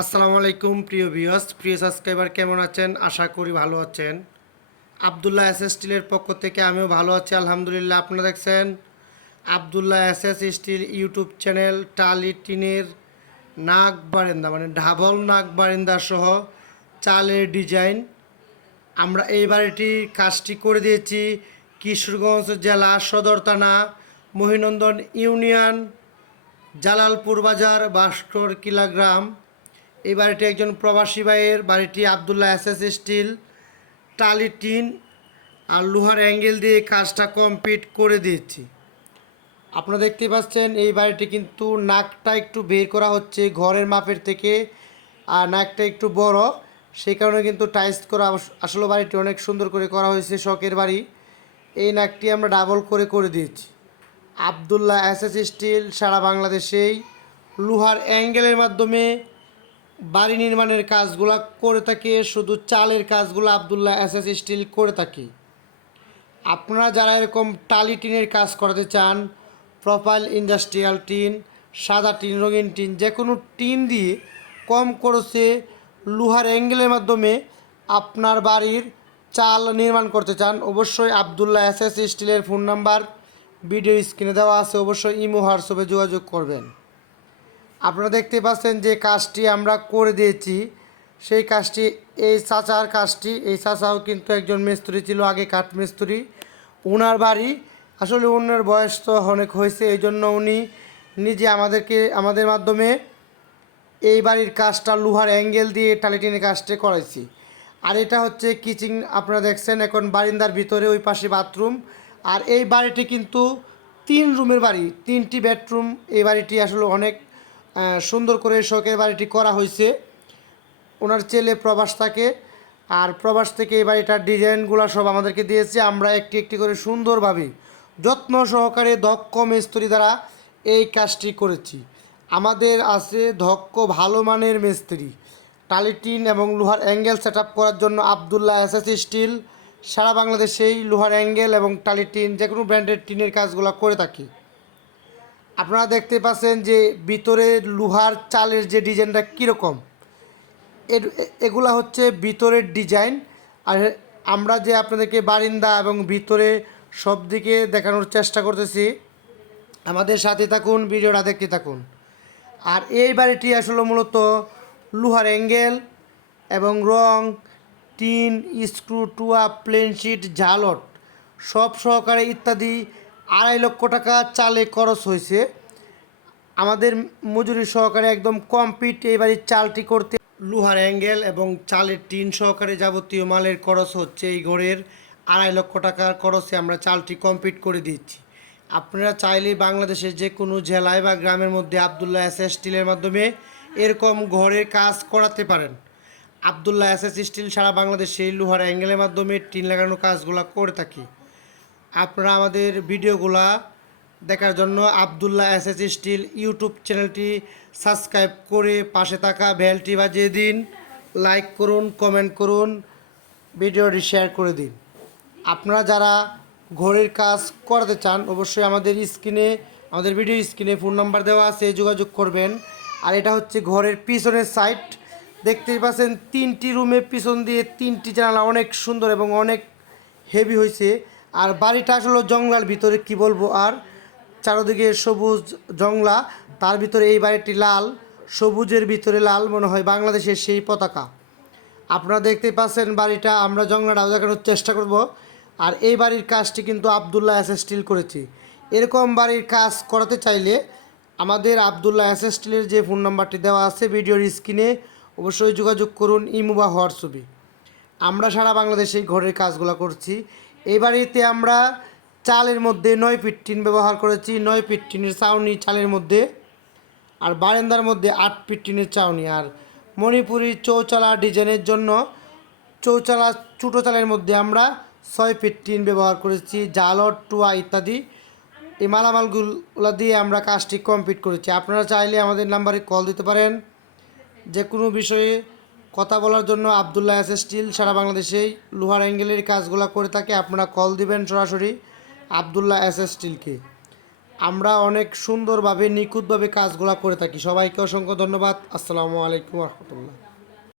আসসালামু আলাইকুম প্রিয় ভিউয়ার্স, প্রিয় সাবস্ক্রাইবার, কেমন আছেন? আশা করি ভালো আছেন। আবদুল্লাহ এসএস স্টিলের পক্ষ থেকে আমিও ভালো আছি আলহামদুলিল্লাহ। আপনারা দেখছেন Abdullah SS still YouTube channel. টালি টিনের নাক বারিন্দা মানে ডাবল নাক বারিন্দা সহ চালের ডিজাইন। আমরা এই বাড়িটির কাজটি করে দিয়েছি কিশোরগঞ্জ জেলা সদর থানা মহিনন্দন ইউনিয়ন জালালপুর বাজার ভাস্কর কিলা গ্রাম। এই বাড়িটি একজন প্রবাসী ভাইয়ের বাড়িটি। আবদুল্লাহ এসএস স্টিল টালি টিন আর লোহার অ্যাঙ্গেল দিয়ে কাজটা কমপ্লিট করে দিয়েছি। আপনারা দেখতে পাচ্ছেন এই বাড়িটি কিন্তু নাকটা একটু বের করা হচ্ছে ঘরের মাপের থেকে, আর নাকটা একটু বড়, সেই কারণে কিন্তু টাইস করা। আসলে বাড়িটি অনেক সুন্দর করে করা হয়েছে, শখের বাড়ি। এই নাকটি আমরা ডাবল করে করে দিয়েছি। আবদুল্লাহ এসএস স্টিল সারা বাংলাদেশেই লোহার অ্যাঙ্গেলের মাধ্যমে বাড়ি নির্মাণের কাজগুলো করে থাকে। শুধু চালের কাজগুলো আবদুল্লাহ এসএস স্টিল করে থাকি। আপনারা যারা এরকম টালি টিনের কাজ করাতে চান, প্রোফাইল ইন্ডাস্ট্রিয়াল টিন, সাদা টিন, রঙিন টিন, যে কোনো টিন দিয়ে কম খরচে লোহার অ্যাঙ্গেলের মাধ্যমে আপনার বাড়ির চাল নির্মাণ করতে চান, অবশ্যই আবদুল্লাহ এসএস স্টিলের ফোন নাম্বার ভিডিও স্ক্রিনে দেওয়া আছে, অবশ্যই ইমো হোয়াটসঅ্যাপে যোগাযোগ করবেন। আপনারা দেখতে পাচ্ছেন যে কাজটি আমরা করে দিয়েছি, সেই কাজটি এই চাচার কাজটি। এই চাচাও কিন্তু একজন মিস্ত্রি ছিল, আগে কাঠ মিস্ত্রি। ওনার বাড়ি, আসলে ওনার বয়স তো অনেক হয়েছে, এই জন্য উনি নিজে আমাদের মাধ্যমে এই বাড়ির কাজটা লোহার অ্যাঙ্গেল দিয়ে টালিটিনের কাজটা করাইছি। আর এটা হচ্ছে কিচেন, আপনারা দেখছেন এখন বারিন্দার ভিতরে, ওই পাশে বাথরুম। আর এই বাড়িটি কিন্তু 3 রুমের বাড়ি, 3টি বেডরুম। এই বাড়িটি আসলে অনেক সুন্দর করে শখের বাড়িটি করা হয়েছে। ওনার ছেলে প্রবাস থাকে, আর প্রবাস থেকে এই বাড়িটার ডিজাইনগুলো সব আমাদেরকে দিয়েছে। আমরা একটি একটি করে সুন্দরভাবে যত্ন সহকারে দক্ষ মিস্ত্রি দ্বারা এই কাজটি করেছি। আমাদের আছে দক্ষ ভালো মানের মিস্ত্রি। টালি টিন এবং লোহার অ্যাঙ্গেল সেট আপ করার জন্য আবদুল্লাহ এসএস স্টিল সারা বাংলাদেশেই লোহার অ্যাঙ্গেল এবং টালি টিন যে কোনো ব্র্যান্ডের টিনের কাজগুলো করে থাকি। আপনারা দেখতে পাচ্ছেন যে ভিতরে লোহার চালের যে ডিজাইনটা কীরকম, এগুলা হচ্ছে ভিতরের ডিজাইন। আর আমরা যে আপনাদেরকে বারিন্দা এবং ভিতরে সব দিকে দেখানোর চেষ্টা করতেছি, আমাদের সাথে থাকুন, ভিডিওটা দেখতে থাকুন। আর এই বাড়িটি আসলে মূলত লোহার অ্যাঙ্গেল এবং রং, টিন, স্ক্রু, টুয়া, প্লেন শিট, ঝালট সব সহকারে ইত্যাদি 2.5 লক্ষ টাকা চালে খরচ হয়েছে। আমাদের মজুরি সহকারে একদম কমপ্লিট এই বাড়ির চালটি করতে লোহার অ্যাঙ্গেল এবং চালের টিন সহকারে যাবতীয় মালের খরচ হচ্ছে এই ঘরের 2.5 লক্ষ টাকার খরচে আমরা চালটি কমপ্লিট করে দিচ্ছি। আপনারা চাইলে বাংলাদেশের যে কোনো জেলায় বা গ্রামের মধ্যে আবদুল্লাহ এসএস স্টিলের মাধ্যমে এরকম ঘরের কাজ করাতে পারেন। আবদুল্লাহ এসএস স্টিল সারা বাংলাদেশে লোহার অ্যাঙ্গেলের মাধ্যমে টিন লাগানোর কাজগুলো করে থাকি। আপনারা আমাদের ভিডিওগুলা দেখার জন্য আবদুল্লাহ এসএস স্টিল ইউটিউব চ্যানেলটি সাবস্ক্রাইব করে পাশে থাকা বেলটি বাজিয়ে দিন, লাইক করুন, কমেন্ট করুন, ভিডিওটি শেয়ার করে দিন। আপনারা যারা ঘরের কাজ করাতে চান, অবশ্যই আমাদের ভিডিও স্ক্রিনে ফোন নাম্বার দেওয়া আছে, যোগাযোগ করবেন। আর এটা হচ্ছে ঘরের পিছনের সাইড, দেখতেই পাচ্ছেন 3টি রুমের পিছন দিয়ে 3টি জানালা, অনেক সুন্দর এবং অনেক হেভি হয়েছে। আর বাড়িটা আসলে জঙ্গলার ভিতরে, কি বলবো, আর চারদিকে সবুজ জংলা, তার ভিতরে এই বাড়িটি লাল, সবুজের ভিতরে লাল, মনে হয় বাংলাদেশের সেই পতাকা। আপনারা দেখতে পাচ্ছেন বাড়িটা, আমরা জংলাটাও দেখানোর চেষ্টা করব। আর এই বাড়ির কাজটি কিন্তু আবদুল্লাহ এসএস স্টিল করেছি। এরকম বাড়ির কাজ করাতে চাইলে আমাদের আবদুল্লাহ এসএস স্টিলের যে ফোন নাম্বারটি দেওয়া আছে ভিডিওর স্ক্রিনে, অবশ্যই যোগাযোগ করুন ইমো বা হোয়াটসঅ্যাপে। আমরা সারা বাংলাদেশে ঘরের কাজগুলো করছি। এই বাড়িতে আমরা চালের মধ্যে 9 ফিট টিন ব্যবহার করেছি, 9 ফিট টিনের চাউনি চালের মধ্যে, আর বারান্দার মধ্যে 8 ফিট টিনের চাউনি। আর মণিপুরি চৌচালা ডিজাইনের জন্য চৌচালা ছোটো চালের মধ্যে আমরা 6 ফিট টিন ব্যবহার করেছি, জালট, টুয়া ইত্যাদি। এই মালামালগুলো দিয়ে আমরা কাজটি কমপ্লিট করেছি। আপনারা চাইলে আমাদের নাম্বারে কল দিতে পারেন যে কোনো বিষয়ে কথা বলার জন্য। আবদুল্লাহ এসএস স্টিল সারা বাংলাদেশেই লোহার অ্যাঙ্গেলের কাজগুলো করে থাকে। আপনারা কল দিবেন সরাসরি আবদুল্লাহ এসএস স্টিলকে। আমরা অনেক সুন্দরভাবে নিখুঁতভাবে কাজগুলো করে থাকি। সবাইকে অসংখ্য ধন্যবাদ। আসসালামু আলাইকুম রহমতুল্লাহ।